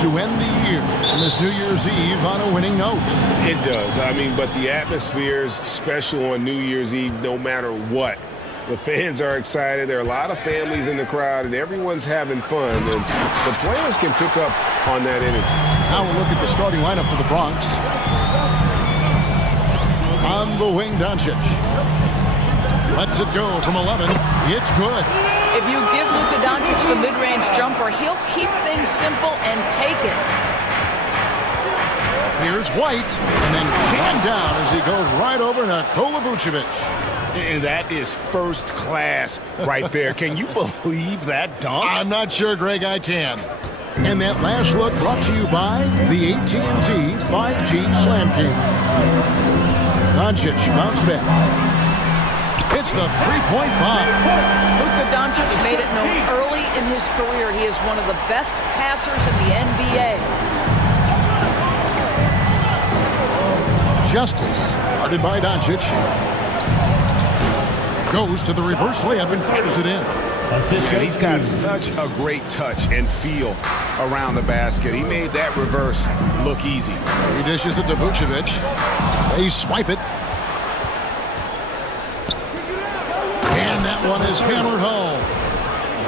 to end the year on this New Year's Eve on a winning note. It does. I mean, but the atmosphere is special on New Year's Eve no matter what. The fans are excited. There are a lot of families in the crowd, and everyone's having fun. And the players can pick up on that energy. Now we'll look at the starting lineup for the Bronx. On the wing, Doncic. Lets it go from 11. It's good. If you give Luka Doncic the mid-range jumper, he'll keep things simple and take it. Here's White, and then jammed down as he goes right over Nikola Vucevic. And that is first class right there. Can you believe that dunk? I'm not sure, Greg, I can. And that last look brought to you by the AT&T 5G Slam King. Doncic bounce pass. It's the three-point bomb. Luka Doncic made it known early in his career he is one of the best passers in the NBA. Justice, guarded by Doncic. Goes to the reverse layup and clips it in. And he's got such a great touch and feel around the basket. He made that reverse look easy. He dishes it to Vucevic. They swipe it. And that one is hammered home.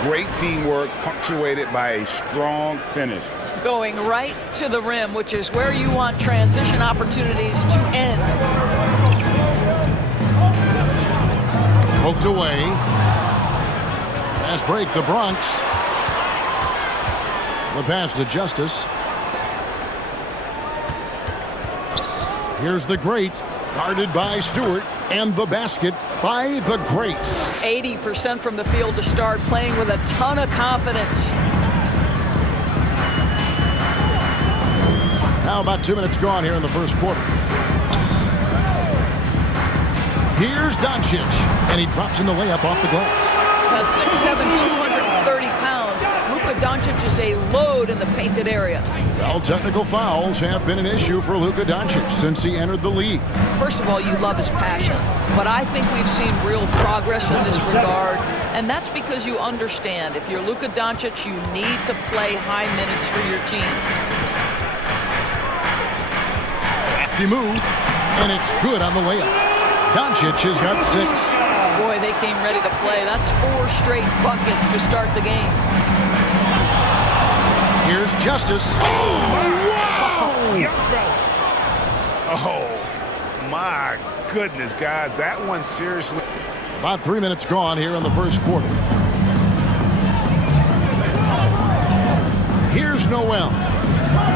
Great teamwork punctuated by a strong finish. Going right to the rim, which is where you want transition opportunities to end. Poked away. Fast break, the Bronx. The pass to Justice. Here's the Great, guarded by Stewart, and the basket by the Great. 80% from the field to start, playing with a ton of confidence. Now about 2 minutes gone here in the first quarter. Here's Doncic, and he drops in the layup off the glass. 6'7", 230 pounds. Luka Doncic is a load in the painted area. Well, technical fouls have been an issue for Luka Doncic since he entered the league. First of all, you love his passion, but I think we've seen real progress in this regard, and that's because you understand if you're Luka Doncic, you need to play high minutes for your team. Crafty move, and it's good on the layup. Doncic has got 6. Boy, they came ready to play. That's 4 straight buckets to start the game. Here's Justice. Oh, wow! Young fella. Oh, my goodness, guys. That one seriously. About 3 minutes gone here in the first quarter. Here's Noel.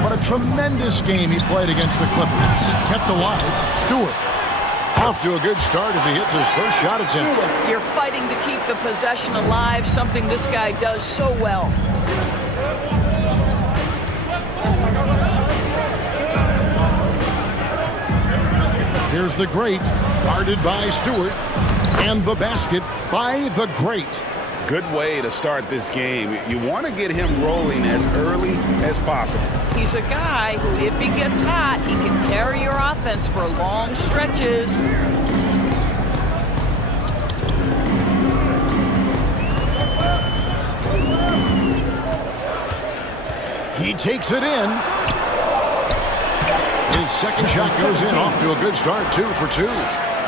What a tremendous game he played against the Clippers. Kept alive. Stewart. Off to a good start as he hits his first shot attempt. You're fighting to keep the possession alive, something this guy does so well. Here's the Great, guarded by Stewart, and the basket by the Great. Good way to start this game. You want to get him rolling as early as possible. He's a guy who, if he gets hot, he can carry your offense for long stretches. He takes it in. His second shot goes in, off to a good start, 2 for 2.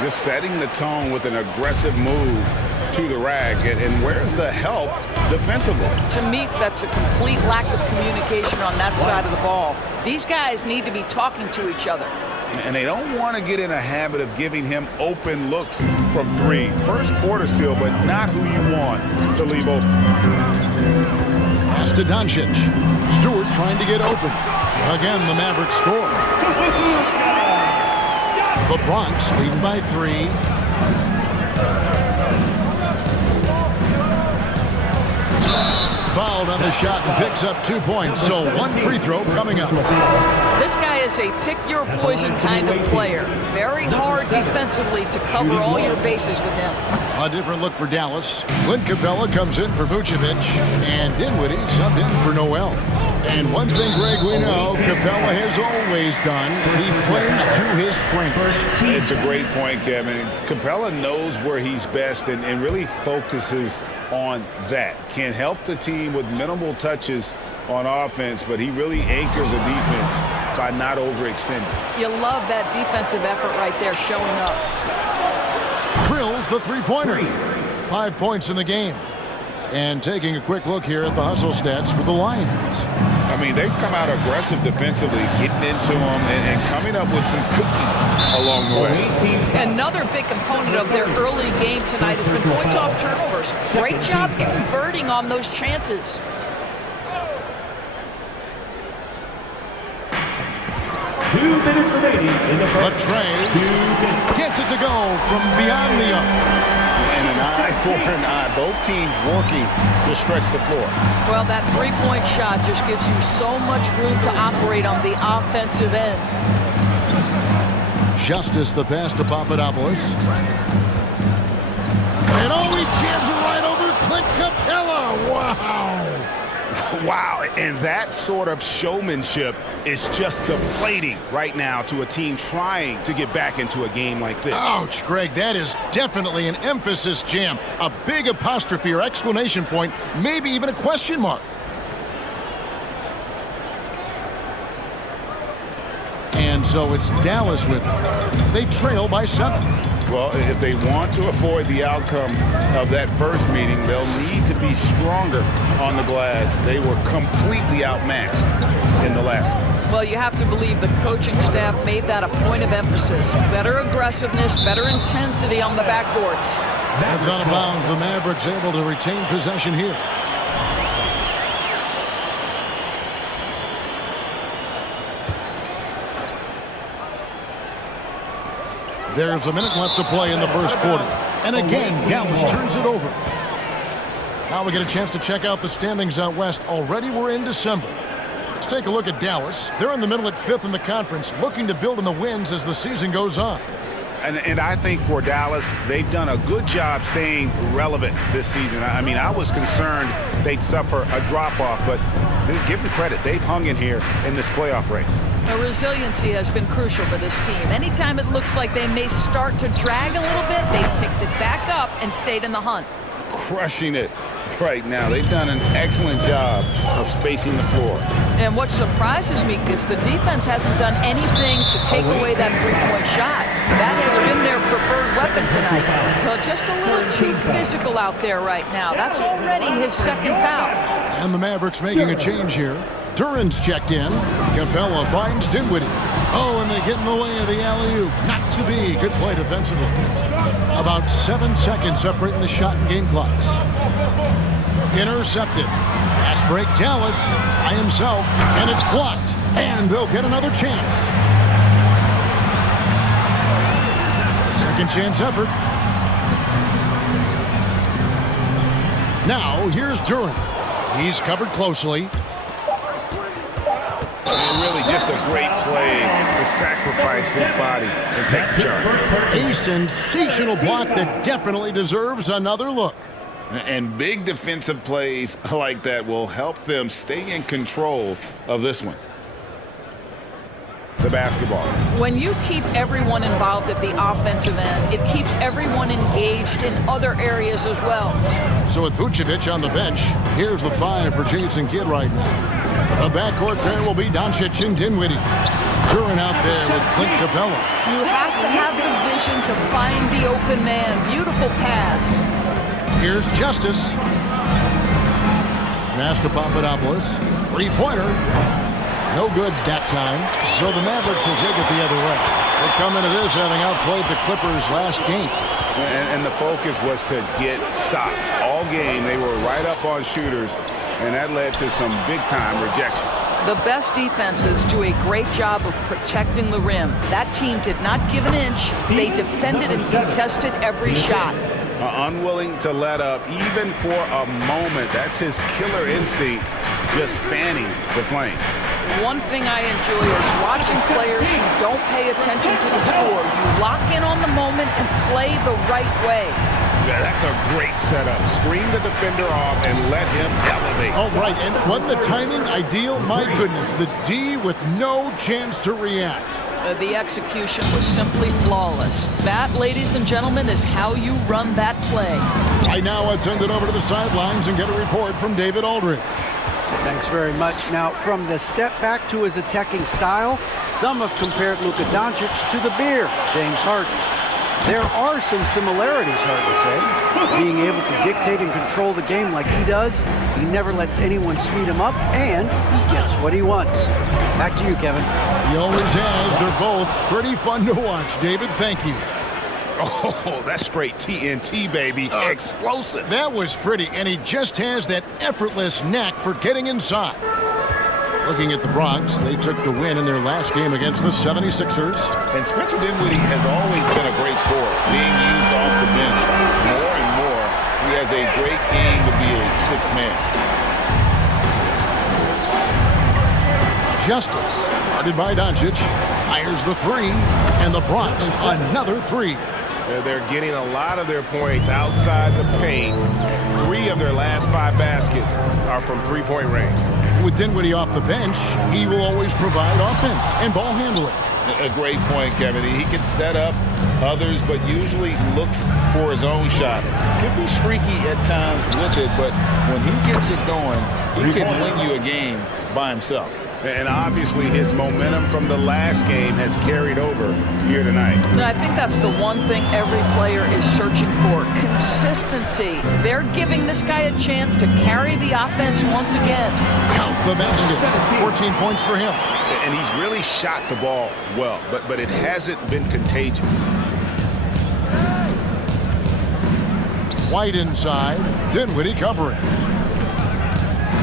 Just setting the tone with an aggressive move to the rack. And where's the help defensively? To me, that's a complete lack of communication on that side of the ball. These guys need to be talking to each other. And they don't want to get in a habit of giving him open looks from 3. First quarter still, but not who you want to leave open. Pass to Doncic. Stewart trying to get open. Again, the Mavericks score. The Bronx leading by 3. Fouled on the shot and picks up 2 points. So 1 free throw coming up. This guy is a pick-your-poison kind of player. Very hard defensively to cover all your bases with him. A different look for Dallas. Clint Capella comes in for Vucevic, and Dinwiddie subbed in for Noel. And one thing, Greg, we know Capella has always done. He plays to his strengths. It's a great point, Kevin. Capella knows where he's best and really focuses on that. Can help the team with minimal touches on offense, but he really anchors a defense by not overextending. You love that defensive effort right there showing up. Drills the three-pointer. 5 points in the game. And taking a quick look here at the hustle stats for the Lions. I mean, they've come out aggressive defensively, getting into them and coming up with some cookies along the way. Another big component of their early game tonight has been points off turnovers. Great job converting on those chances. Minutes remaining in the first. Latrey gets it to go from beyond the arc. And an eye for an eye. Both teams working to stretch the floor. Well, that three-point shot just gives you so much room to operate on the offensive end. Justice the pass to Papadopoulos. And he jams it right over Clint Capella. Wow. Wow, and that sort of showmanship is just deflating right now to a team trying to get back into a game like this. Ouch, Greg, that is definitely an emphasis jam. A big apostrophe or exclamation point, maybe even a question mark. And so it's Dallas with it. They trail by 7. Well, if they want to avoid the outcome of that first meeting, they'll need to be stronger on the glass. They were completely outmatched in the last one. Well, you have to believe the coaching staff made that a point of emphasis. Better aggressiveness, better intensity on the backboards. That's out of bounds. The Mavericks able to retain possession here. There's a minute left to play in the first quarter. And again, Dallas turns it over. Now we get a chance to check out the standings out west. Already we're in December. Let's take a look at Dallas. They're in the middle at 5th in the conference, looking to build on the wins as the season goes on. And I think for Dallas, they've done a good job staying relevant this season. I mean, I was concerned they'd suffer a drop-off, but give them credit. They've hung in here in this playoff race. The resiliency has been crucial for this team. Anytime it looks like they may start to drag a little bit, they've picked it back up and stayed in the hunt. Crushing it right now. They've done an excellent job of spacing the floor. And what surprises me is the defense hasn't done anything to take away that three-point shot. That has been their preferred weapon tonight. Well, just a little too physical out there right now. That's already his second foul. And the Mavericks making a change here. Duran's checked in. Capella finds Dinwiddie. Oh, and they get in the way of the alley-oop. Not to be. Good play defensively. About 7 seconds separating the shot and game clocks. Intercepted. Fast break Dallas by himself. And it's blocked. And they'll get another chance. Second chance effort. Now here's Duran. He's covered closely. And really just a great play to sacrifice his body and take the charge. A sensational block that definitely deserves another look. And big defensive plays like that will help them stay in control of this one. The basketball. When you keep everyone involved at the offensive end, it keeps everyone engaged in other areas as well. So with Vucevic on the bench, here's the 5 for Jason Kidd right now. The backcourt pair will be Doncic and Dinwiddie. Duran out there with Clint Capella. You have to have the vision to find the open man. Beautiful pass. Here's Justice. Pass to Papadopoulos. Three-pointer. No good that time. So the Mavericks will take it the other way. They come into this having outplayed the Clippers last game. And the focus was to get stops. All game, they were right up on shooters, and that led to some big-time rejection. The best defenses do a great job of protecting the rim. That team did not give an inch. They defended and contested every shot. Unwilling to let up, even for a moment. That's his killer instinct, just fanning the flame. One thing I enjoy is watching players who don't pay attention to the score. You lock in on the moment and play the right way. Yeah, that's a great setup. Screen the defender off and let him elevate. Oh, right. And wasn't the timing ideal? My goodness. The D with no chance to react. The execution was simply flawless. That, ladies and gentlemen, is how you run that play. Right now, let's send it over to the sidelines and get a report from David Aldridge. Thanks very much. Now, from the step back to his attacking style, some have compared Luka Doncic to the bear, James Harden. There are some similarities, hard to say. Being able to dictate and control the game like he does, he never lets anyone speed him up, and he gets what he wants. Back to you, Kevin. He always has. They're both pretty fun to watch, David. Thank you. Oh, that's straight TNT, baby. Explosive. That was pretty, and he just has that effortless knack for getting inside. Looking at the Bronx, they took the win in their last game against the 76ers. And Spencer Dinwiddie has always been a great scorer, being used off the bench more and more. He has a great game to be a sixth man. Justice, guarded by Doncic, fires the three, and the Bronx another three. They're getting a lot of their points outside the paint. 3 of their last 5 baskets are from three-point range. With Dinwiddie off the bench, he will always provide offense and ball handling. A great point, Kevin. He can set up others, but usually looks for his own shot. Can be streaky at times with it, but when he gets it going, he can win you a game by himself. And obviously his momentum from the last game has carried over here tonight. And I think that's the one thing every player is searching for, consistency. They're giving this guy a chance to carry the offense once again. Count the basket. 14 points for him. And he's really shot the ball well, but it hasn't been contagious. White inside. Dinwiddie covering.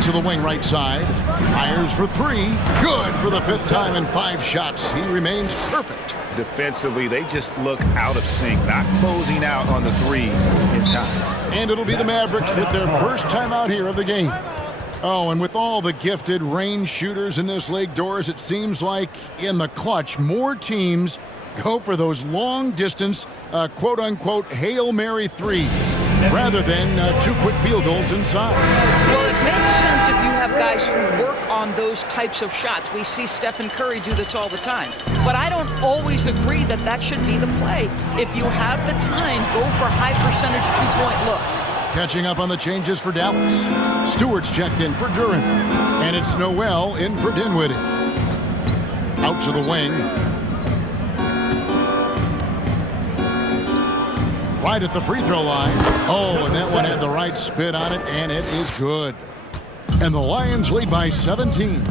To the wing right side. Fires for 3. Good for the 5th time in 5 shots. He remains perfect. Defensively, they just look out of sync, not closing out on the threes in time. And it'll be the Mavericks with their first time out here of the game. Oh, and with all the gifted range shooters in this league, Doris, it seems like in the clutch, more teams go for those long-distance, quote-unquote, Hail Mary threes rather than 2 quick field goals inside. Well, it makes sense if you have guys who work on those types of shots. We see Stephen Curry do this all the time. But I don't always agree that that should be the play. If you have the time, go for high-percentage 2-point looks. Catching up on the changes for Dallas. Stewart's checked in for Duran. And it's Noel in for Dinwiddie. Out to the wing. Right at the free throw line. Oh, and that one had the right spin on it, and it is good. And the Lions lead by 17.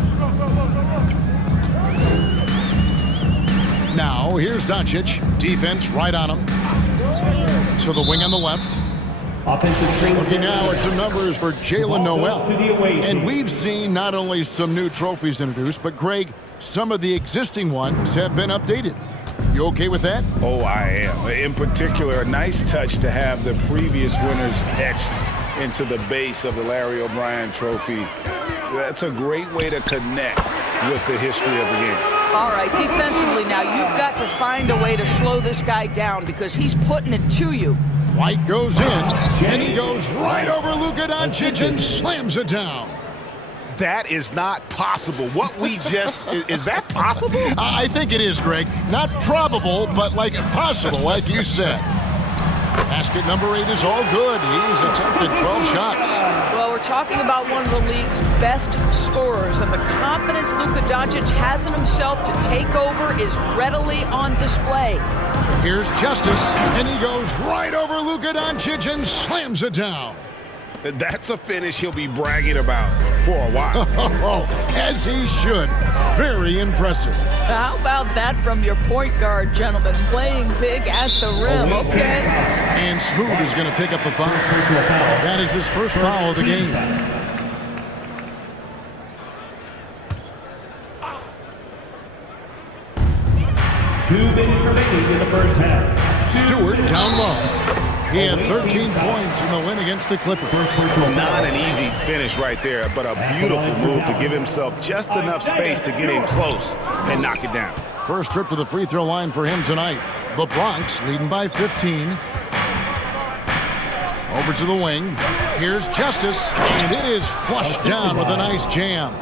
Now, here's Doncic. Defense right on him. To the wing on the left. Looking now at some numbers for Jalen Noel. And we've seen not only some new trophies introduced, but Greg, some of the existing ones have been updated. You okay with that? Oh, I am. In particular, a nice touch to have the previous winners etched into the base of the Larry O'Brien trophy. That's a great way to connect with the history of the game. All right, defensively now, you've got to find a way to slow this guy down because he's putting it to you. White goes in, and he goes right over Luka Doncic and slams it down. That is not possible. What we just... is that possible? I think it is, Greg. Not probable, but like possible, like you said. Basket number 8 is all good. He's attempted 12 shots. Well, we're talking about one of the league's best scorers, and the confidence Luka Doncic has in himself to take over is readily on display. Here's Justice, and he goes right over Luka Doncic and slams it down. That's a finish he'll be bragging about for a while. As he should. Very impressive. How about that from your point guard, gentlemen? Playing big at the rim, okay? And Smooth is going to pick up the foul. That is his first foul of the game. Two minutes remaining in the first half. Stewart down low. He had 13 points in the win against the Clippers. Not an easy finish right there, but a beautiful move to give himself just enough space to get in close and knock it down. First trip to the free throw line for him tonight. The Bronx leading by 15. Over to the wing. Here's Justice, and it is flushed down with a nice jam.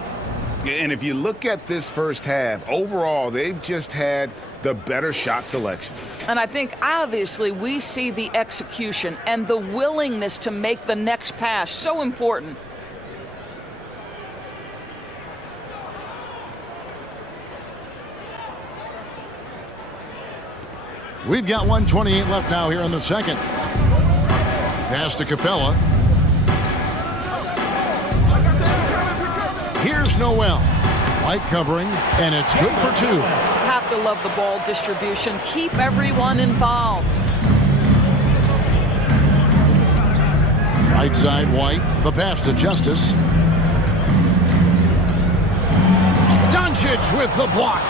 And if you look at this first half, overall, they've just had the better shot selection. And I think, obviously, we see the execution and the willingness to make the next pass so important. We've got 1:28 left now here in the second. Pass to Capella. Here's Noel. White covering, and it's good for 2. Have to love the ball distribution. Keep everyone involved. Right side, White. The pass to Justice. Doncic with the block.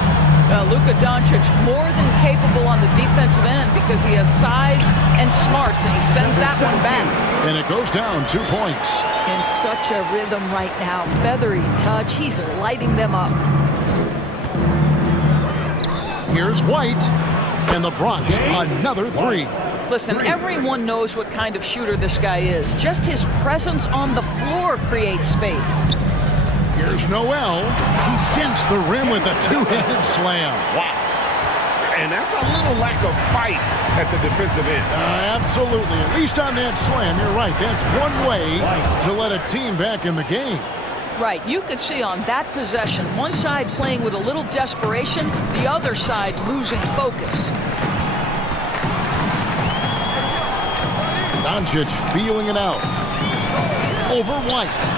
Luka Doncic more than capable on the defensive end because he has size and smarts, and he sends that one back. And it goes down 2 points. In such a rhythm right now. Feathery touch. He's lighting them up. Here's White. And the Bronx, another 3. Listen, everyone knows what kind of shooter this guy is. Just his presence on the floor creates space. Here's Noel. He dents the rim with a 2-handed slam. Wow. And that's a little lack of fight at the defensive end. Absolutely. At least on that slam, you're right. That's one way to let a team back in the game. Right. You could see on that possession, one side playing with a little desperation, the other side losing focus. Doncic feeling it out. Over White.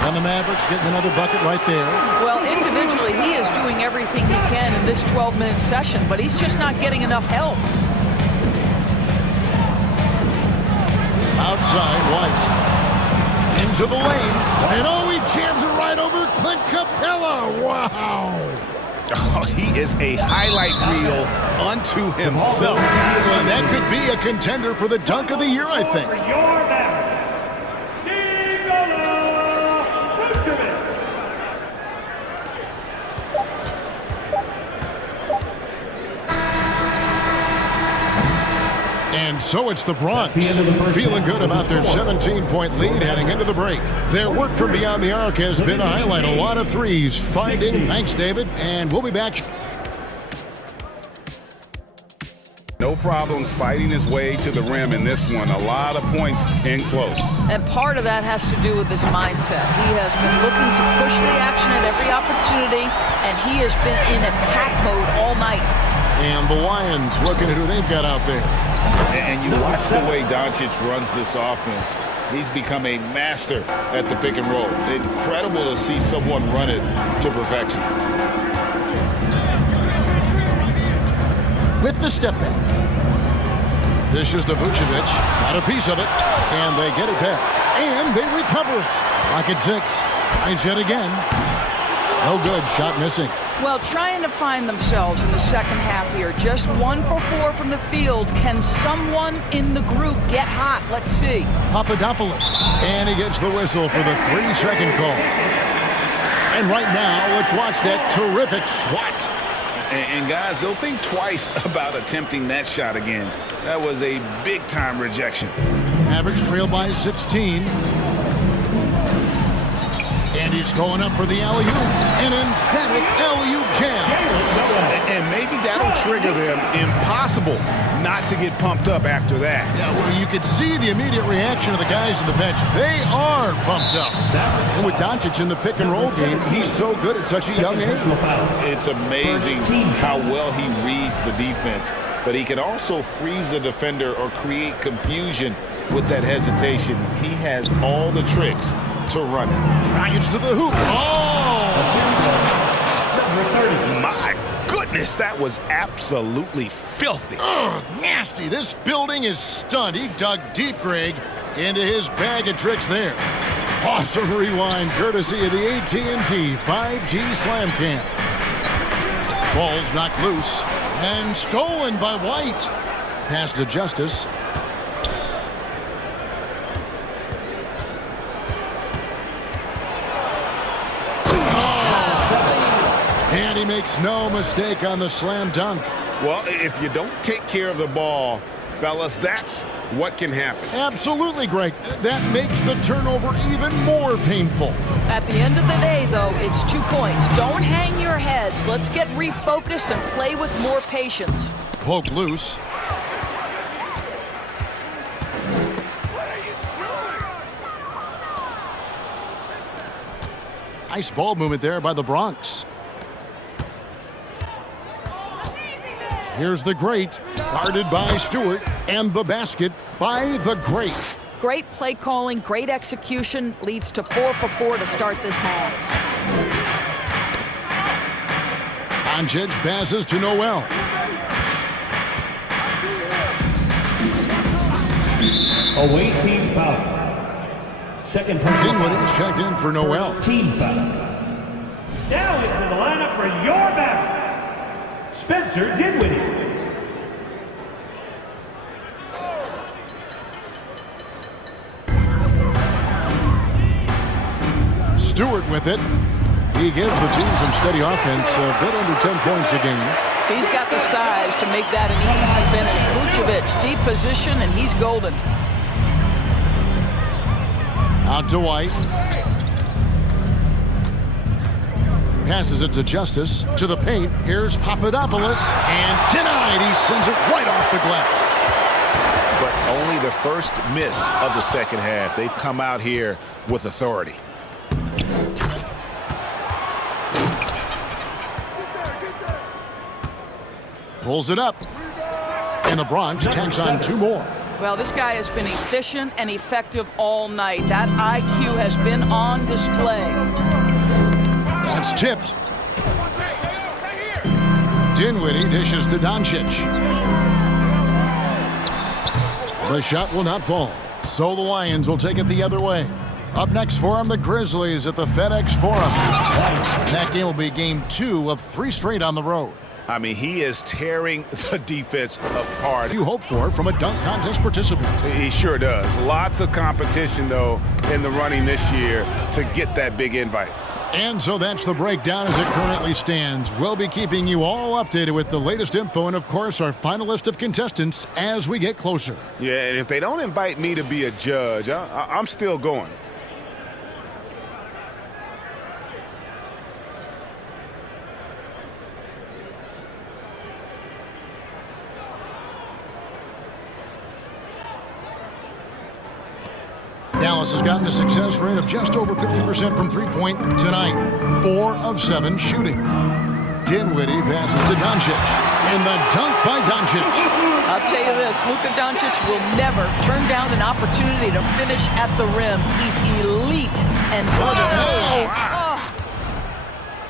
And the Mavericks getting another bucket right there. Well, individually, he is doing everything he can in this 12-minute session, but he's just not getting enough help. Outside, White. Into the lane. And he jams it right over Clint Capella. Wow. Oh, he is a highlight reel unto himself. Well, that could be a contender for the dunk of the year, I think. And so it's the Bronx feeling good about their 17-point lead heading into the break. Their work from beyond the arc has been a highlight. A lot of threes finding. Thanks, David. And we'll be back. No problems fighting his way to the rim in this one. A lot of points in close. And part of that has to do with his mindset. He has been looking to push the action at every opportunity, and he has been in attack mode all night. And the Lions looking at who they've got out there. And you watch the way Doncic runs this offense. He's become a master at the pick and roll. Incredible to see someone run it to perfection. With the step back. Dishes to Vucevic. Got a piece of it. And they get it back. And they recover it. Rocket 6. Tries yet again. No good. Shot missing. Well, trying to find themselves in the second half here. Just 1 for 4 from the field. Can someone in the group get hot? Let's see. Papadopoulos. And he gets the whistle for the 3-second call. And right now, let's watch that terrific swat. And guys, they'll think twice about attempting that shot again. That was a big-time rejection. Average trail by 16. And he's going up for the alley-oop. An emphatic alley-oop jam. And maybe that'll trigger them. Impossible not to get pumped up after that. Yeah, well, you could see the immediate reaction of the guys on the bench. They are pumped up. And with Doncic in the pick-and-roll game, he's so good at such a young age. It's amazing how well he reads the defense. But he can also freeze the defender or create confusion with that hesitation. He has all the tricks to run it. Drives to the hoop. Oh! My goodness, that was absolutely filthy. Oh, nasty. This building is stunned. He dug deep, Greg, into his bag of tricks there. Awesome rewind courtesy of the AT&T 5G Slam Cam. Ball's knocked loose and stolen by White. Pass to Justice. And he makes no mistake on the slam dunk. Well, if you don't take care of the ball, fellas, that's what can happen. Absolutely, Greg. That makes the turnover even more painful. At the end of the day, though, it's 2 points. Don't hang your heads. Let's get refocused and play with more patience. Poke loose. Nice ball movement there by the Bronx. Here's the great, guarded by Stewart, and the basket by the great. Great play calling, great execution, leads to 4 for 4 to start this half. Doncic passes to Noel. Away team foul. Second personal Dinwiddie's checked in for Noel. team foul. Now into the lineup for your Mavericks, Spencer Dinwiddie. Stewart with it. He gives the team some steady offense, a bit under 10 points a game. He's got the size to make that an easy finish. Vucevic, deep position, and he's golden. Out to White. Passes it to Justice. To the paint. Here's Papadopoulos. And denied. He sends it right off the glass. But only the first miss of the second half. They've come out here with authority. Pulls it up. And the Bronx tacks on 2 more. Well, this guy has been efficient and effective all night. That IQ has been on display. That's tipped. Dinwiddie dishes to Doncic. The shot will not fall. So the Lions will take it the other way. Up next for them, the Grizzlies at the FedEx Forum. That game will be game 2 of 3 straight on the road. I mean, he is tearing the defense apart. You hope for from a dunk contest participant. He sure does. Lots of competition, though, in the running this year to get that big invite. And so that's the breakdown as it currently stands. We'll be keeping you all updated with the latest info and, of course, our final list of contestants as we get closer. Yeah, and if they don't invite me to be a judge, I'm still going. Dallas has gotten a success rate of just over 50% from three-point tonight. 4 of 7 shooting. Dinwiddie passes to Doncic. And the dunk by Doncic. I'll tell you this, Luka Doncic will never turn down an opportunity to finish at the rim. He's elite and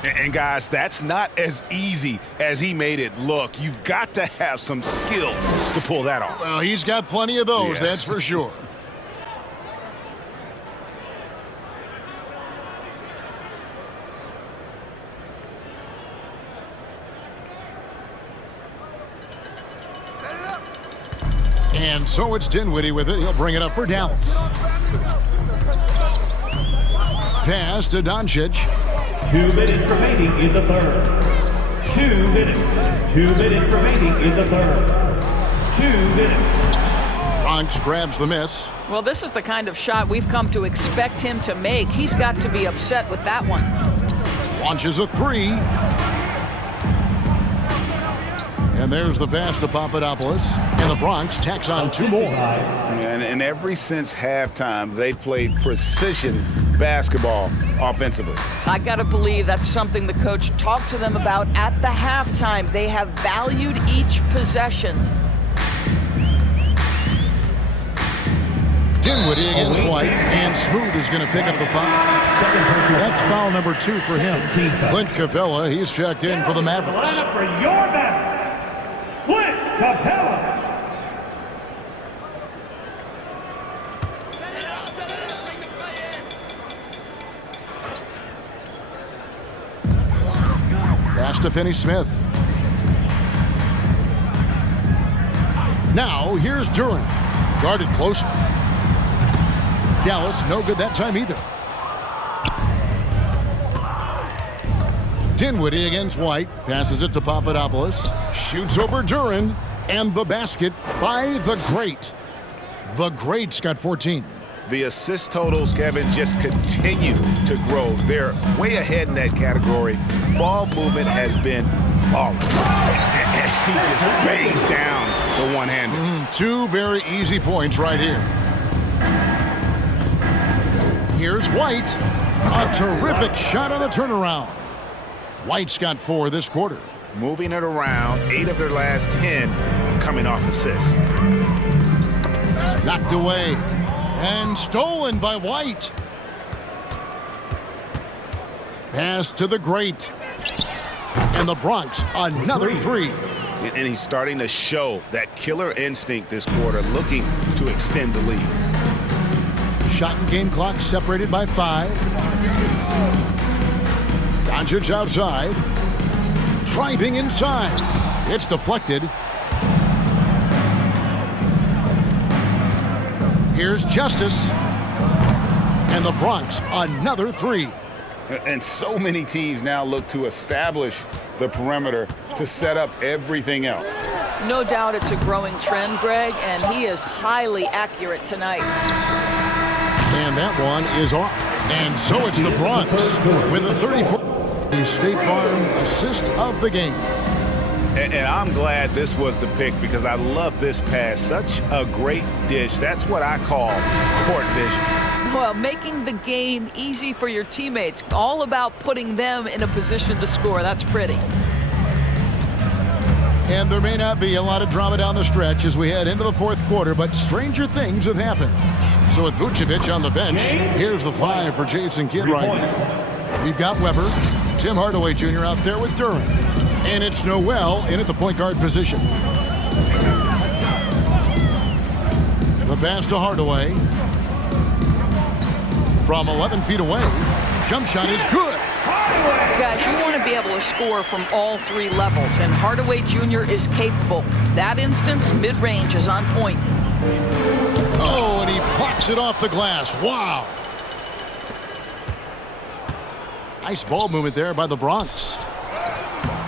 And guys, that's not as easy as he made it look. You've got to have some skills to pull that off. Well, he's got plenty of those, that's for sure. And so it's Dinwiddie with it. He'll bring it up for Dallas. Pass to Doncic. 2 minutes remaining in the third. 2 minutes. 2 minutes remaining in the third. 2 minutes. Bronx grabs the miss. Well, this is the kind of shot we've come to expect him to make. He's got to be upset with that one. Launches a 3. And there's the pass to Papadopoulos. And the Bronx tacks on 2 more. And ever since halftime, they've played precision basketball offensively. I got to believe that's something the coach talked to them about at the halftime. They have valued each possession. Dinwiddie against White. And Smooth is going to pick up the foul. That's foul number 2 for him. Clint Capella, he's checked in for the Mavericks. Lineup for your Mavericks, Clint Capella. Pass to Finney-Smith. Now, here's Duran. Guarded closer. Dallas, no good that time either. Dinwiddie against White. Passes it to Papadopoulos. Shoots over Duran. And the basket by the Great. The Great's got 14. The assist totals, Kevin, just continue to grow. They're way ahead in that category. Ball movement has been flawless. He just bangs down the one-hander. 2 very easy points right here. Here's White. A terrific shot on the turnaround. White's got 4 this quarter. moving it around. 8 of their last 10 coming off assists. Knocked away and stolen by White. Pass to the great. And the Bronx, another three. And he's starting to show that killer instinct this quarter, looking to extend the lead. Shot and game clock separated by 5. Doncic outside. Driving inside. It's deflected. Here's Justice. And the Bronx, another three. And so many teams now look to establish the perimeter to set up everything else. No doubt it's a growing trend, Greg, and he is highly accurate tonight. And that one is off. And so it's the Bronx with a 34. The State Farm assist of the game. And I'm glad this was the pick because I love this pass. Such a great dish. That's what I call court vision. Well, making the game easy for your teammates. All about putting them in a position to score. That's pretty. And there may not be a lot of drama down the stretch as we head into the fourth quarter, but stranger things have happened. So with Vucevic on the bench, here's the 5 for Jason Kidd right now. We've got Weber, Tim Hardaway Jr. out there with Durant. And it's Noel in at the point guard position. The pass to Hardaway. From 11 feet away. Jump shot is good. Guys, you want to be able to score from all 3 levels, and Hardaway Jr. is capable. That instance, mid-range is on point. Oh, and he blocks it off the glass. Wow. Nice ball movement there by the Bronx.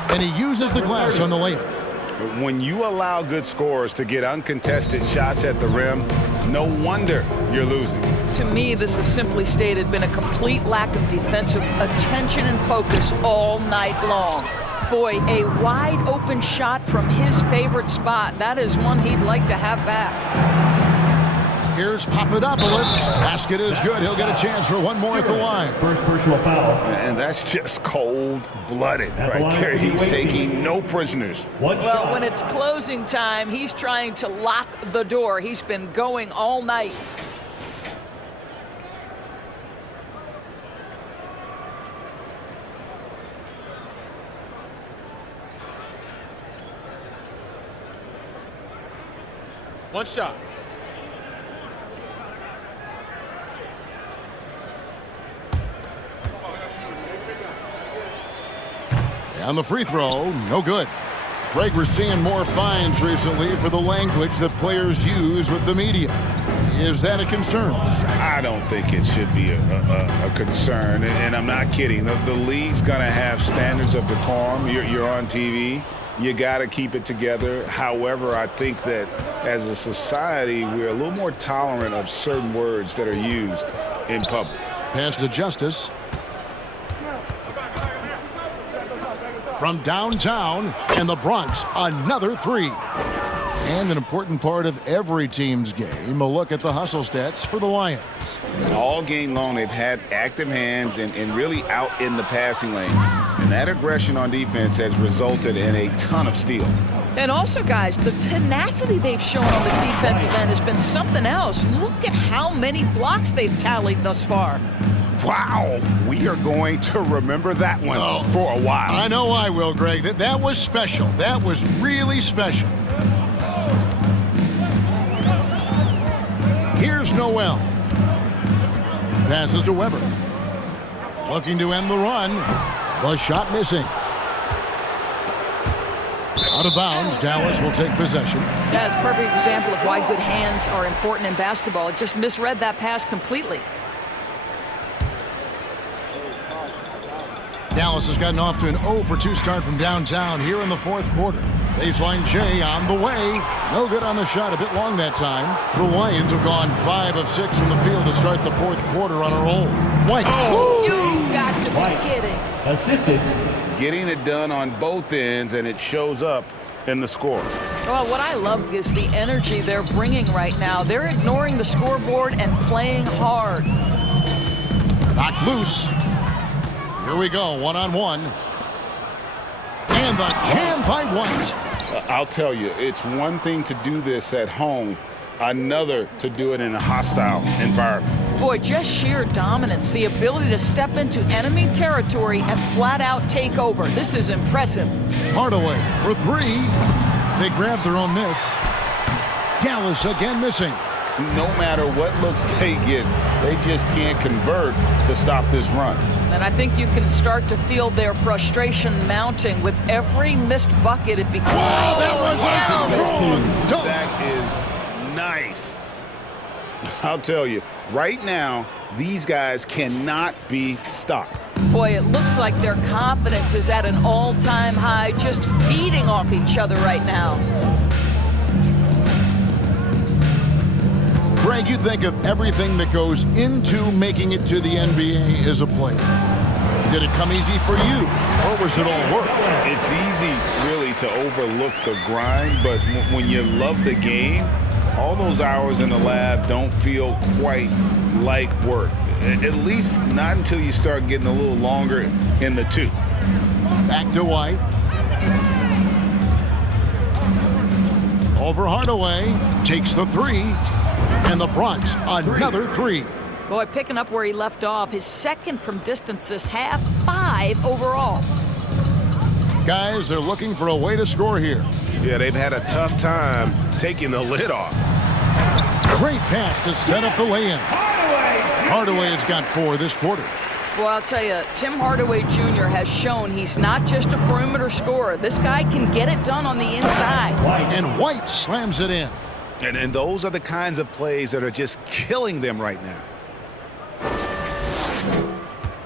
And he uses the glass on the layup. When you allow good scorers to get uncontested shots at the rim, no wonder you're losing. To me, this is simply stated been a complete lack of defensive attention and focus all night long. Boy, a wide open shot from his favorite spot. That is one he'd like to have back. Here's Papadopoulos. Basket is good. He'll get a chance for one more at the line. First personal foul. And that's just cold-blooded right there. He's taking no prisoners. Well, when it's closing time, he's trying to lock the door. He's been going all night. One shot. And the free throw, no good. Greg, we're seeing more fines recently for the language that players use with the media. Is that a concern? I don't think it should be a concern, and I'm not kidding. The league's going to have standards of decorum. You're on TV. You got to keep it together. However, I think that as a society, we're a little more tolerant of certain words that are used in public. Pass to Justice. From downtown, and the Bronx, another three. And an important part of every team's game, a look at the hustle stats for the Lions. All game long, they've had active hands and really out in the passing lanes. And that aggression on defense has resulted in a ton of steals. And also, guys, the tenacity they've shown on the defensive end has been something else. Look at how many blocks they've tallied thus far. Wow, we are going to remember that one for a while. I know I will, Greg. That was special. That was really special. Here's Noel. Passes to Weber. Looking to end the run. The shot missing. Out of bounds, Dallas will take possession. That's a perfect example of why good hands are important in basketball. It just misread that pass completely. Dallas has gotten off to an 0 for 2 start from downtown here in the fourth quarter. Baseline J on the way. No good on the shot, a bit long that time. The Lions have gone 5 of 6 from the field to start the fourth quarter on a roll. White. Oh, you got to be kidding. Assisted. Getting it done on both ends, and it shows up in the score. Well, what I love is the energy they're bringing right now. They're ignoring the scoreboard and playing hard. Knocked loose. Here we go, one-on-one. And the jam by White. I'll tell you, it's one thing to do this at home, another to do it in a hostile environment. Boy, just sheer dominance, the ability to step into enemy territory and flat out take over. This is impressive. Hardaway for three. They grab their own miss. Dallas again missing. No matter what looks they get, they just can't convert to stop this run. And I think you can start to feel their frustration mounting with every missed bucket. It becomes. Oh, that was a strong dunk. That is nice. I'll tell you, right now, these guys cannot be stopped. Boy, it looks like their confidence is at an all-time high, just feeding off each other right now. Greg, you think of everything that goes into making it to the NBA as a player. Did it come easy for you, or was it all work? It's easy, really, to overlook the grind, but when you love the game, all those hours in the lab don't feel quite like work. At least not until you start getting a little longer in the tooth. Back to White. Over Hardaway. Takes the three. And the Bronx, another three. Boy, picking up where he left off. His second from distance this half, 5 overall. Guys, they're looking for a way to score here. Yeah, they've had a tough time taking the lid off. Great pass to set up the lay-in. Hardaway has got 4 this quarter. Well, I'll tell you, Tim Hardaway Jr. has shown he's not just a perimeter scorer. This guy can get it done on the inside. And White slams it in. And those are the kinds of plays that are just killing them right now.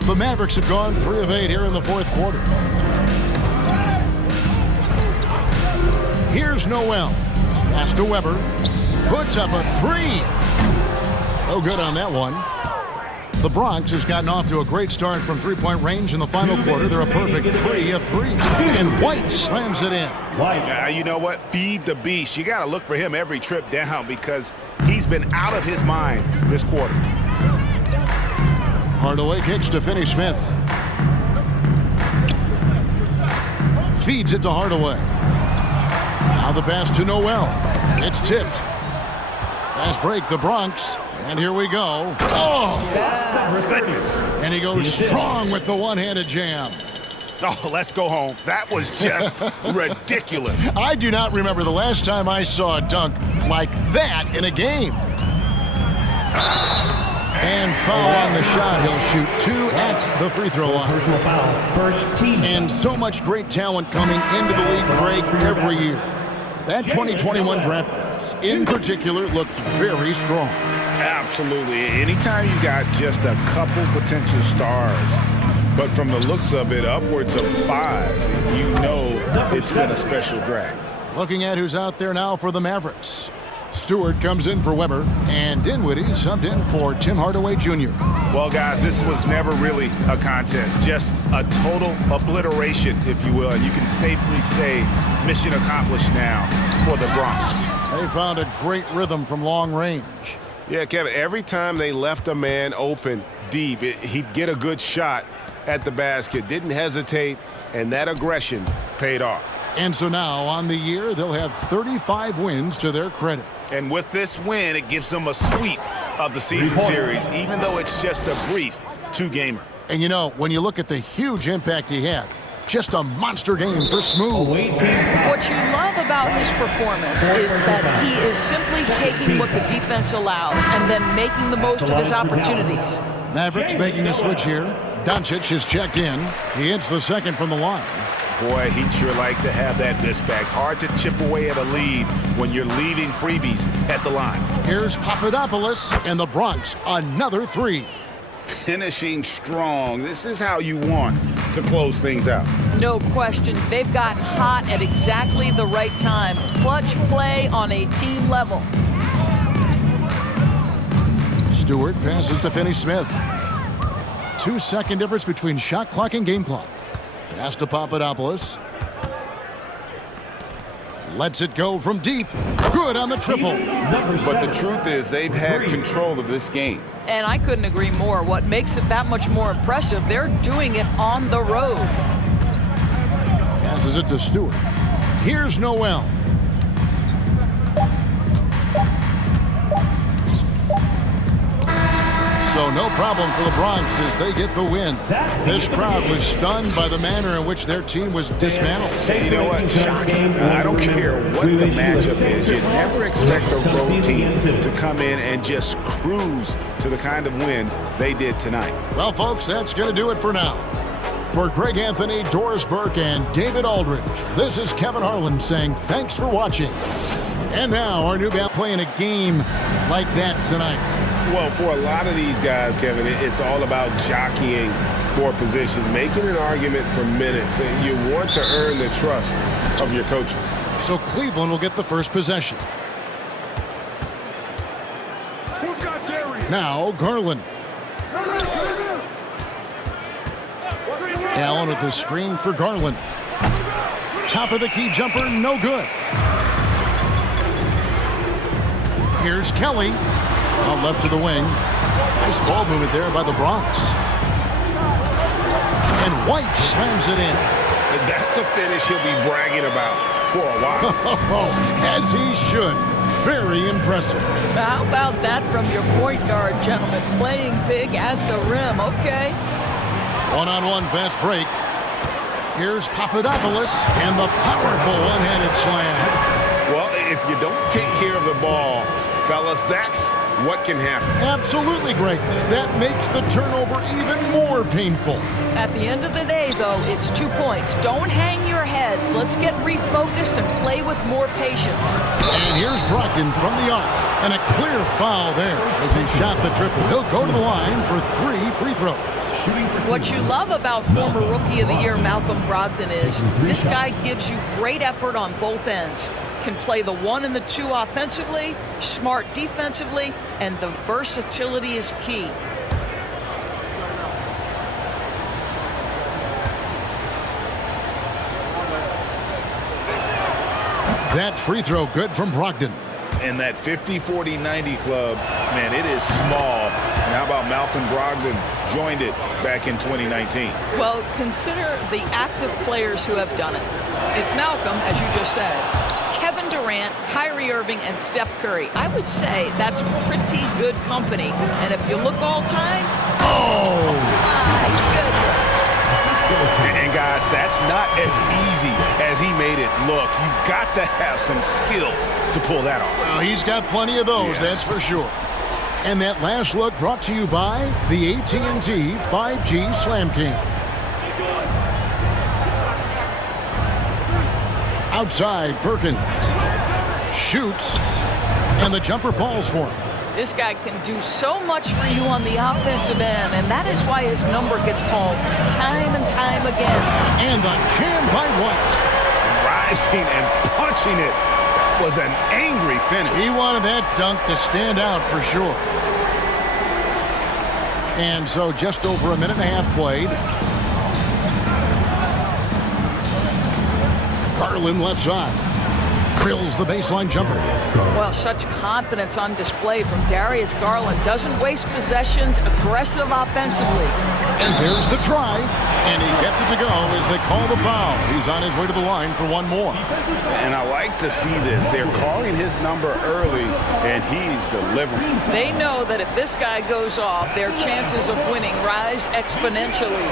The Mavericks have gone 3 of 8 here in the fourth quarter. Here's Noel. Pass to Weber. Puts up a 3. No good on that one. The Bronx has gotten off to a great start from three-point range in the final quarter. They're a perfect 3 of 3. And White slams it in. You know what? Feed the beast. You got to look for him every trip down because he's been out of his mind this quarter. Hardaway kicks to Finney-Smith. Feeds it to Hardaway. Now the pass to Noel. It's tipped. Fast break, the Bronx. And here we go. Oh! Goodness. And he goes strong with the one-handed jam. Oh, let's go home. That was just ridiculous. I do not remember the last time I saw a dunk like that in a game. And foul on the shot. He'll shoot 2 at the free throw line. Personal foul, first team. And so much great talent coming into the league, Greg, every year. That 2021 draft class, in particular, looks very strong. Absolutely. Anytime you got just a couple potential stars, but from the looks of it, upwards of 5, you know it's been a special draft. Looking at who's out there now for the Mavericks. Stewart comes in for Weber, and Dinwiddie subbed in for Tim Hardaway Jr. Well, guys, this was never really a contest. Just a total obliteration, if you will. And you can safely say mission accomplished now for the Bronx. They found a great rhythm from long range. Yeah, Kevin, every time they left a man open deep, he'd get a good shot at the basket. Didn't hesitate, and that aggression paid off. And so now, on the year, they'll have 35 wins to their credit. And with this win, it gives them a sweep of the season series, even though it's just a brief 2-gamer. And you know, when you look at the huge impact he had, just a monster game for Smooth. What you love about his performance is that he is simply taking what the defense allows and then making the most of his opportunities. Mavericks making a switch here. Doncic is checked in. He hits the second from the line. Boy, he'd sure like to have that miss back. Hard to chip away at a lead when you're leaving freebies at the line. Here's Papadopoulos and the Bronx, another 3. Finishing strong. This is how you want to close things out. No question. They've gotten hot at exactly the right time. Clutch play on a team level. Stewart passes to Finney-Smith. 2-second difference between shot clock and game clock. Pass to Papadopoulos. Lets it go from deep. Good on the triple. But the truth is they've had control of this game. And I couldn't agree more. What makes it that much more impressive, they're doing it on the road. Passes it to Stewart. Here's Noel. So no problem for the Bronx as they get the win. This crowd was stunned by the manner in which their team was dismantled. You know what? Shocking. I don't care what the matchup is. You never expect a road team to come in and just cruise to the kind of win they did tonight. Well, folks, that's going to do it for now. For Greg Anthony, Doris Burke, and David Aldridge, this is Kevin Harlan saying thanks for watching. And now our new band playing a game like that tonight. Well, for a lot of these guys, Kevin, it's all about jockeying for position, making an argument for minutes. And you want to earn the trust of your coaches. So Cleveland will get the first possession. Now Garland. Allen with the screen for Garland. Top of the key jumper, no good. Here's Kelly. Out left to the wing. Nice ball movement there by the Bronx. And White slams it in. That's a finish he'll be bragging about for a while. As he should. Very impressive. How about that from your point guard, gentlemen? Playing big at the rim. Okay. One-on-one fast break. Here's Papadopoulos and the powerful one-handed slam. Well, if you don't take care of the ball, fellas, that's what can happen. Absolutely, Greg. That makes the turnover even more painful. At the end of the day, though, it's 2 points. Don't hang your heads. Let's get refocused and play with more patience. And here's Brogdon from the arc. And a clear foul there as he shot the triple. He'll go to the line for 3 free throws. What you love about former Rookie of the Year Malcolm Brogdon is this guy gives you great effort on both ends. Can play the 1 and the 2 offensively, smart defensively, and the versatility is key. That free throw good from Brogdon. And that 50-40-90 club, man, it is small. And how about Malcolm Brogdon joined it back in 2019? Well, consider the active players who have done it. It's Malcolm, as you just said, Kevin Durant, Kyrie Irving, and Steph Curry. I would say that's pretty good company. And if you look all time, oh my goodness. And guys, that's not as easy as he made it look. You've got to have some skills to pull that off. Well, he's got plenty of those, that's for sure. And that last look brought to you by the AT&T 5G Slam King. Outside, Perkins shoots, and the jumper falls for him. This guy can do so much for you on the offensive end, and that is why his number gets called time and time again. And the jam by White. Rising and punching it. That was an angry finish. He wanted that dunk to stand out for sure. And so just over a minute and a half played. Garland left side. Drills the baseline jumper. Well, such confidence on display from Darius Garland. Doesn't waste possessions, aggressive offensively. And there's the drive, and he gets it to go as they call the foul. He's on his way to the line for one more. And I like to see this. They're calling his number early, and he's delivering. They know that if this guy goes off, their chances of winning rise exponentially.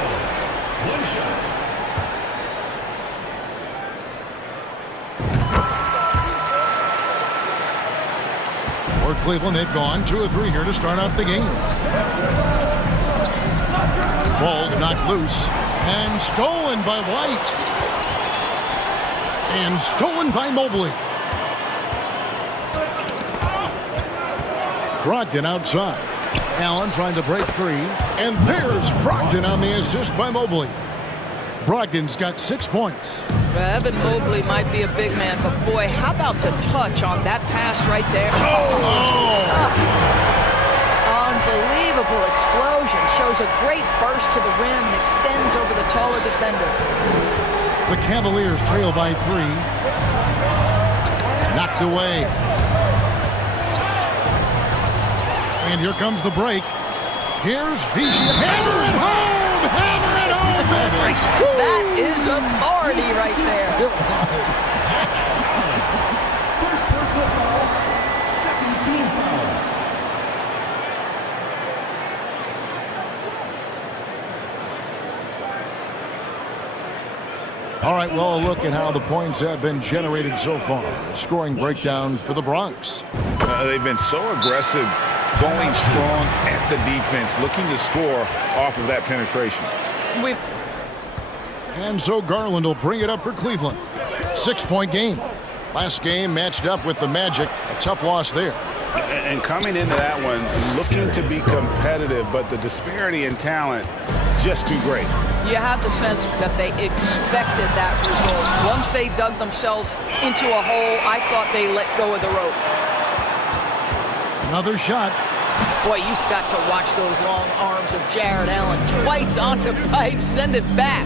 For Cleveland, they've gone 2 of 3 here to start out the game. Ball's knocked loose and stolen by White. And stolen by Mobley. Brogdon outside. Allen trying to break free. And there's Brogdon on the assist by Mobley. Brogdon's got 6 points. Evan Mobley might be a big man, but boy, how about the touch on that pass right there? Unbelievable explosion. Shows a great burst to the rim and extends over the taller defender. The Cavaliers trail by 3. Knocked away. And here comes the break. Here's Vigia. Hammer it home! Hammer it home! That is authority right there. It was. First personal foul, second team foul. All right, well, look at how the points have been generated so far. Scoring breakdown for the Bronx. They've been so aggressive, going strong at the defense, looking to score off of that penetration. And so Garland will bring it up for Cleveland. 6-point game. Last game matched up with the Magic. A tough loss there. And coming into that one, looking to be competitive, but the disparity in talent just too great. You have the sense that they expected that result. Once they dug themselves into a hole, I thought they let go of the rope. Another shot. Boy, you've got to watch those long arms of Jared Allen. Twice on the pipe, send it back.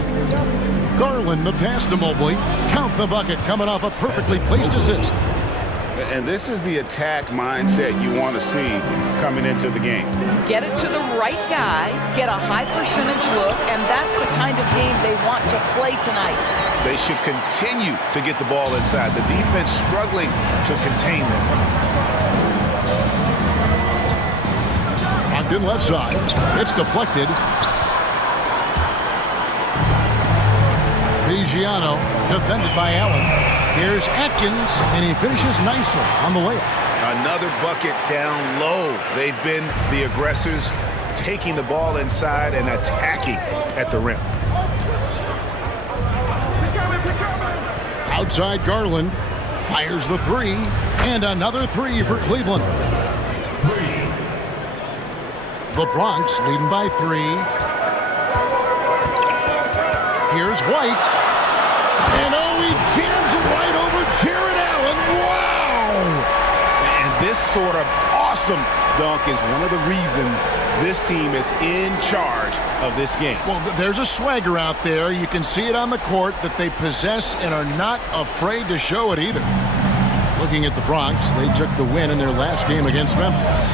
Garland, the pass to Mobley. Count the bucket, coming off a perfectly placed assist. And this is the attack mindset you want to see coming into the game. Get it to the right guy, get a high percentage look, and that's the kind of game they want to play tonight. They should continue to get the ball inside. The defense struggling to contain them. Locked in left side. It's deflected. Vigiano, defended by Allen. Here's Atkins, and he finishes nicely on the layup. Another bucket down low. They've been the aggressors, taking the ball inside and attacking at the rim. Outside Garland, fires the three, and another three for Cleveland. The Bronx leading by 3. Here's White. And oh, he jams it right over Jared Allen. Wow! And this sort of awesome dunk is one of the reasons this team is in charge of this game. Well, there's a swagger out there. You can see it on the court that they possess and are not afraid to show it either. Looking at the Bronx, they took the win in their last game against Memphis.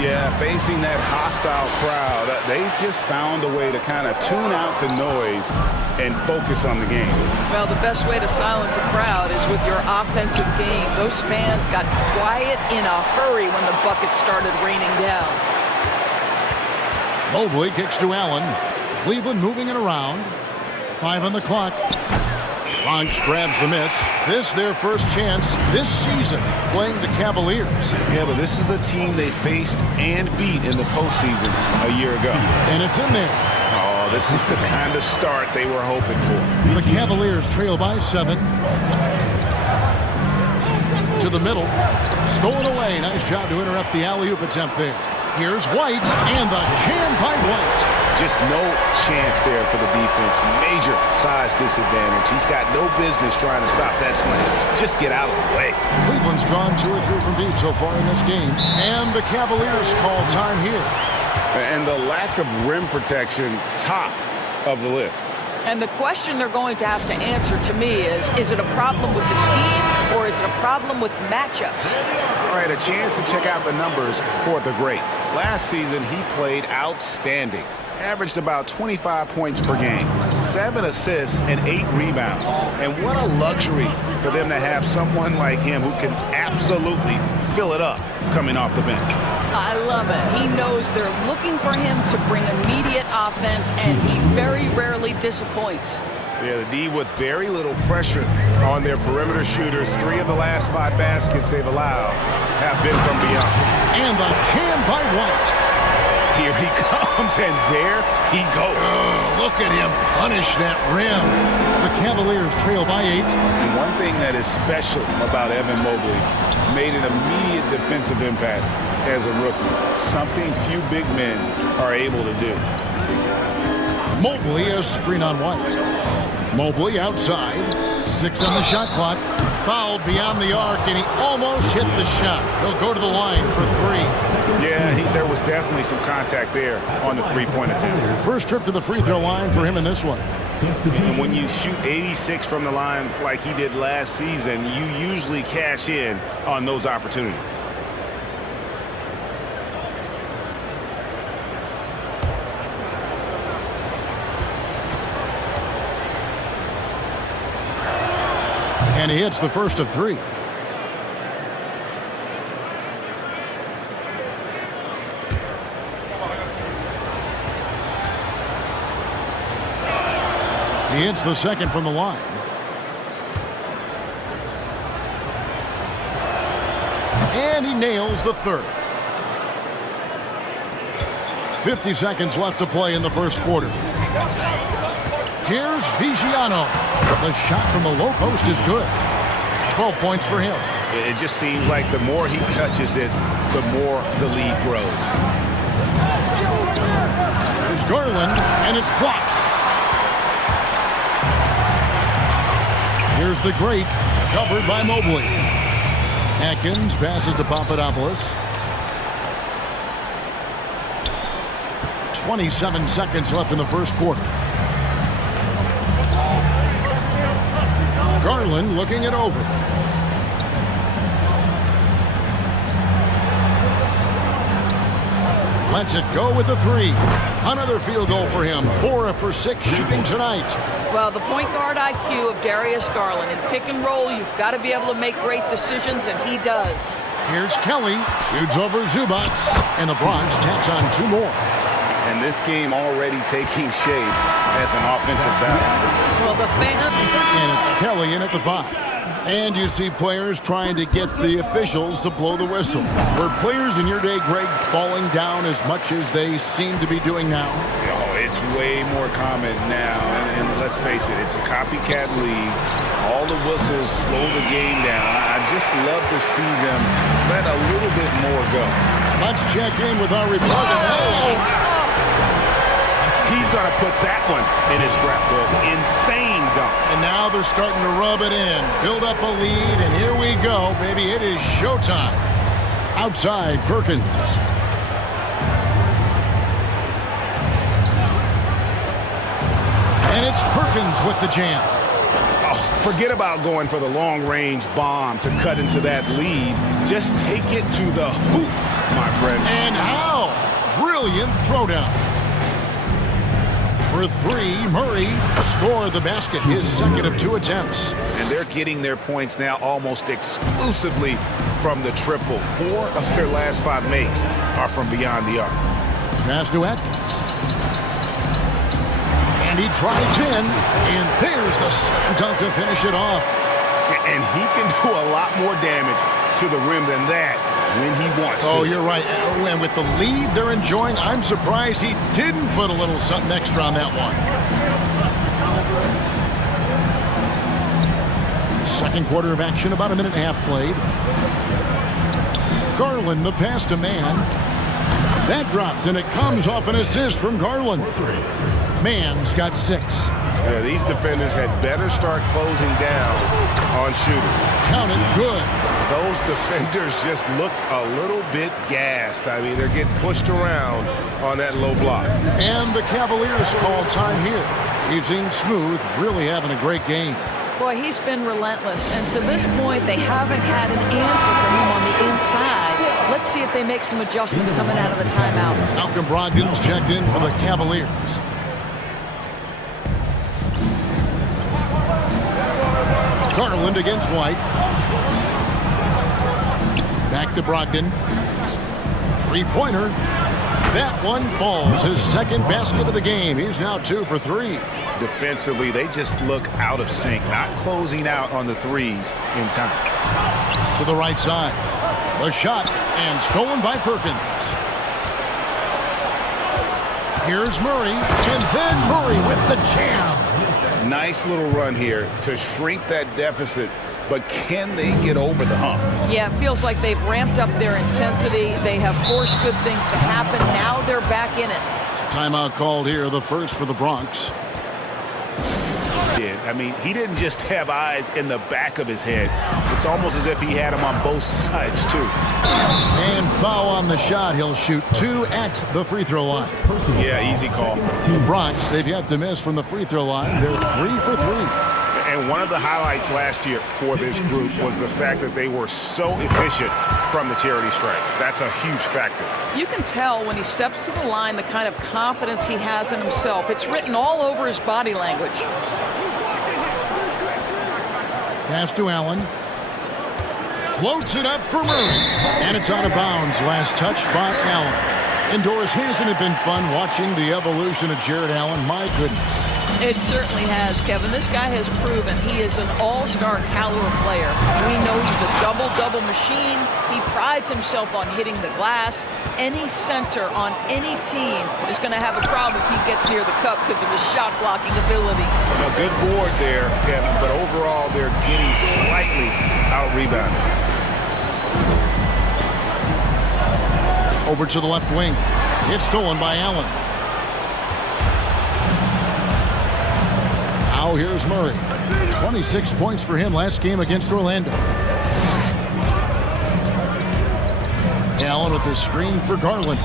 Yeah, facing that hostile crowd, they've just found a way to kind of tune out the noise and focus on the game. Well, the best way to silence a crowd is with your offensive game. Those fans got quiet in a hurry when the buckets started raining down. Mobley kicks to Allen. Cleveland moving it around. 5 on the clock. Bronx grabs the miss. This their first chance this season playing the Cavaliers. Yeah, but this is a team they faced and beat in the postseason a year ago. And it's in there. Oh, this is the kind of start they were hoping for. The Cavaliers trail by 7. To the middle. Stolen away. Nice job to interrupt the alley-oop attempt there. Here's White, and the jam by White. Just no chance there for the defense. Major size disadvantage. He's got no business trying to stop that slam. Just get out of the way. Cleveland's gone 2 or 3 from deep so far in this game. And the Cavaliers call time here. And the lack of rim protection, top of the list. And the question they're going to have to answer to me is it a problem with the scheme or is it a problem with matchups? All right, a chance to check out the numbers for the great. Last season, he played outstanding. Averaged about 25 points per game, 7 assists and 8 rebounds. And what a luxury for them to have someone like him who can absolutely fill it up coming off the bench. I love it. He knows they're looking for him to bring immediate offense, and he very rarely disappoints. Yeah, the D with very little pressure on their perimeter shooters. 3 of the last 5 baskets they've allowed have been from beyond. And the jam by White. Here he comes, and there he goes. Oh, look at him punish that rim. The Cavaliers trail by 8. And one thing that is special about Evan Mobley, made an immediate defensive impact as a rookie. Something few big men are able to do. Mobley a screen on White. Mobley outside. 6 on the shot clock. Fouled beyond the arc, and he almost hit the shot. He'll go to the line for 3. Yeah, there was definitely some contact there on the three-point attempt. First trip to the free throw line for him in this one. And when you shoot 86 from the line like he did last season, you usually cash in on those opportunities. And he hits the first of 3. He hits the second from the line. And he nails the third. 50 seconds left to play in the first quarter. Here's Vigiano. The shot from the low post is good. 12 points for him. It just seems like the more he touches it, the more the lead grows. There's Garland, and it's blocked. Here's the great, covered by Mobley. Atkins passes to Papadopoulos. 27 seconds left in the first quarter. Garland looking it over. Lets it go with the 3. Another field goal for him. 4 for 6 shooting tonight. Well, the point guard IQ of Darius Garland. In pick and roll, you've got to be able to make great decisions, and he does. Here's Kelly. Shoots over Zubac. And the Bronx tacks on 2 more. And this game already taking shape as an offensive battle. Well, the fan... And it's Kelly in at the 5. And you see players trying to get the officials to blow the whistle. Were players in your day, Greg, falling down as much as they seem to be doing now? Oh, it's way more common now. And let's face it, it's a copycat league. All the whistles slow the game down. I just love to see them let a little bit more go. Let's check in with our reporter. He's going to put that one in his scrapbook. Insane dunk. And now they're starting to rub it in. Build up a lead, and here we go, baby. It is showtime. Outside, Perkins. And it's Perkins with the jam. Oh, forget about going for the long-range bomb to cut into that lead. Just take it to the hoop, my friend. And how? Brilliant throwdown. For 3, Murray scored the basket, his second of 2 attempts. And they're getting their points now almost exclusively from the triple. 4 of their last 5 makes are from beyond the arc. Pass to Atkins. And he drives in, and there's the slam dunk to finish it off. And he can do a lot more damage to the rim than that when he wants to. Oh, you're right. And with the lead they're enjoying, I'm surprised he didn't put a little something extra on that one. Second quarter of action, about a minute and a half played. Garland, the pass to Mann. That drops, and it comes off an assist from Garland. Mann's got 6. Yeah, these defenders had better start closing down on shooting. Count it, good. Those defenders just look a little bit gassed. I mean, they're getting pushed around on that low block. And the Cavaliers call time here. You've seen Smooth really having a great game. Boy, he's been relentless, and to this point, they haven't had an answer for him on the inside. Let's see if they make some adjustments coming out of the timeout. Malcolm Brogdon's checked in for the Cavaliers. Garland against White. Back to Brogdon. Three-pointer. That one falls. His second basket of the game. He's now 2 for 3. Defensively, they just look out of sync, not closing out on the threes in time. To the right side. The shot, and stolen by Perkins. Here's Murray, and then Murray with the jam. Nice little run here to shrink that deficit, but can they get over the hump? Yeah, it feels like they've ramped up their intensity. They have forced good things to happen. Now they're back in it. Timeout called here, the first for the Bronx. I mean, he didn't just have eyes in the back of his head. It's almost as if he had them on both sides, too. And foul on the shot. He'll shoot 2 at the free throw line. Yeah, easy call. The Bronx, they've yet to miss from the free throw line. They're 3 for 3. And one of the highlights last year for this group was the fact that they were so efficient from the charity stripe. That's a huge factor. You can tell when he steps to the line the kind of confidence he has in himself. It's written all over his body language. Pass to Allen. Floats it up for Murray. And it's out of bounds. Last touch by Allen. Indoors, hasn't it been fun watching the evolution of Jared Allen? My goodness. It certainly has, Kevin. This guy has proven he is an all-star caliber player. We know he's a double-double machine. He prides himself on hitting the glass. Any center on any team is going to have a problem if he gets near the cup because of his shot-blocking ability. A good board there, Kevin, but overall they're getting slightly out-rebounded. Over to the left wing. It's stolen by Allen. Now here's Murray. 26 points for him last game against Orlando. Allen with the screen for Garland.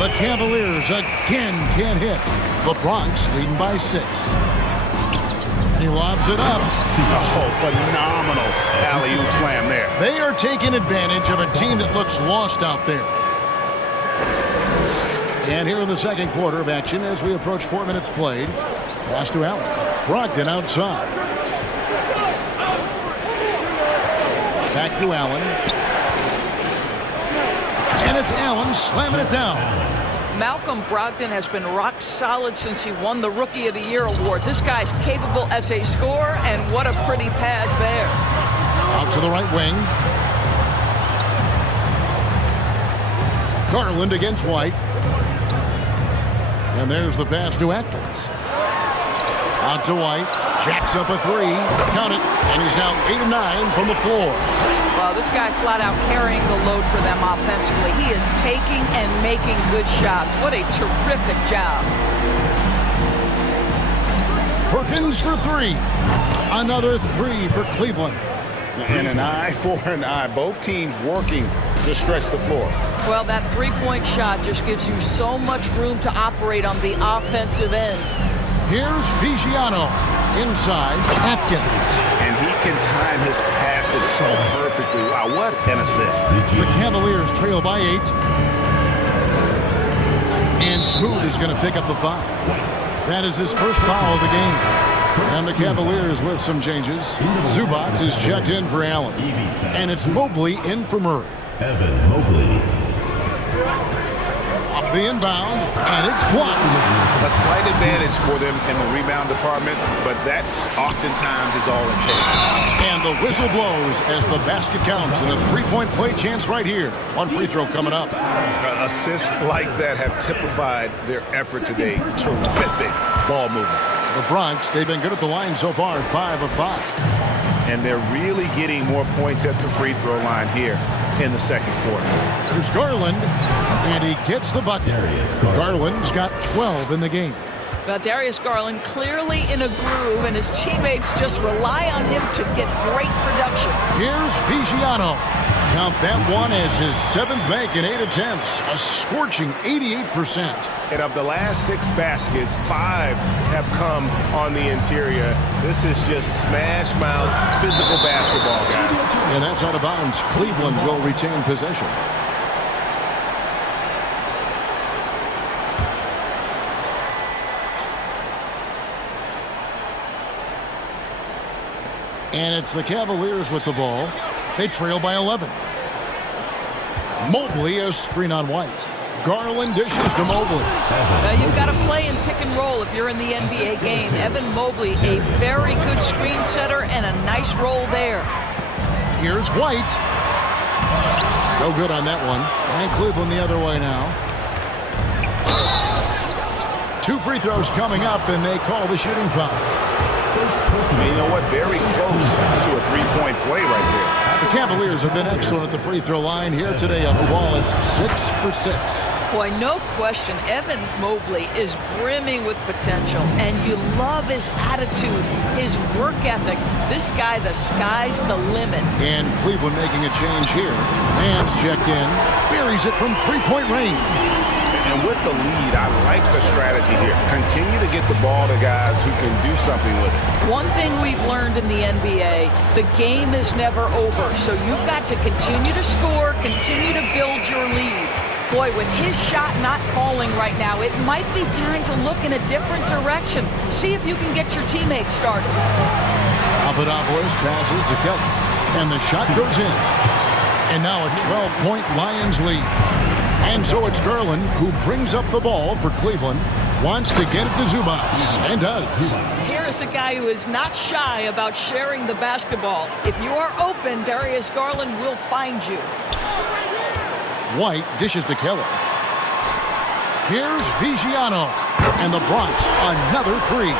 The Cavaliers again can't hit. The Bronx leading by 6. He lobs it up. Oh, phenomenal alley-oop slam there. They are taking advantage of a team that looks lost out there. And here in the second quarter of action as we approach 4 minutes played. Pass to Allen. Brogdon outside. Back to Allen. And it's Allen slamming it down. Malcolm Brogdon has been rock solid since he won the Rookie of the Year award. This guy's capable as a scorer, and what a pretty pass there. Out to the right wing. Garland against White. And there's the pass to Atkins. Out to White. Jacks up a 3. Count it. And he's now 8 of 9 from the floor. Well, this guy flat out carrying the load for them offensively. He is taking and making good shots. What a terrific job. Perkins for 3. Another 3 for Cleveland. And an eye for an eye. Both teams working to stretch the floor. Well, that three-point shot just gives you so much room to operate on the offensive end. Here's Vigiano. Inside, Atkins. And he can time his passes so perfectly. Wow, what an assist. The Cavaliers trail by 8. And Smooth is going to pick up the foul. That is his first foul of the game. And the Cavaliers with some changes. Zubac is checked in for Allen. And it's Mobley in for Murray. Evan Mobley. Off the inbound, and it's blocked. A slight advantage for them in the rebound department, but that oftentimes is all it takes. And the whistle blows as the basket counts, and a three-point play chance right here. One free throw coming up. Assists like that have typified their effort today. Terrific ball movement. The Bronx, they've been good at the line so far, 5 of 5. And they're really getting more points at the free throw line here in the second quarter. There's Garland, and he gets the bucket. Garland's got 12 in the game. Well, Darius Garland clearly in a groove, and his teammates just rely on him to get great production. Here's Vigiano. Count that one as his 7th make in 8 attempts, a scorching 88%. And of the last 6 baskets, 5 have come on the interior. This is just smash mouth physical basketball, guys. And that's out of bounds. Cleveland will retain possession. And it's the Cavaliers with the ball. They trail by 11. Mobley is screen on White. Garland dishes to Mobley. You've got to play in pick and roll if you're in the NBA game. Evan Mobley, a very good screen setter and a nice roll there. Here's White. No good on that one. And Cleveland the other way now. 2 free throws coming up, and they call the shooting foul. You know what? Very close to a three-point play right there. The Cavaliers have been excellent at the free throw line here today, a flawless 6 for 6. Boy, no question, Evan Mobley is brimming with potential, and you love his attitude, his work ethic. This guy, the sky's the limit. And Cleveland making a change here. Mann's checked in, buries it from three-point range. And with the lead, I like the strategy here. Continue to get the ball to guys who can do something with it. One thing we've learned in the NBA, the game is never over. So you've got to continue to score, continue to build your lead. Boy, with his shot not falling right now, it might be time to look in a different direction. See if you can get your teammates started. Off Papadopoulos passes to Kelly. And the shot goes in. And now a 12-point Lions lead. And so it's Garland who brings up the ball for Cleveland. Wants to get it to Zubas, and does. Here is a guy who is not shy about sharing the basketball. If you are open, Darius Garland will find you. White dishes to Kelly. Here's Vigiano. And the Bronx, another three.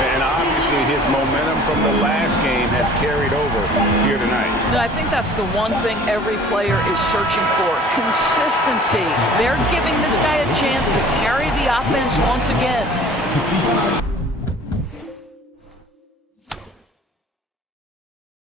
And obviously his momentum from the last game has carried over here tonight. No, I think that's the one thing every player is searching for. Consistency. They're giving this guy a chance to carry the offense once again.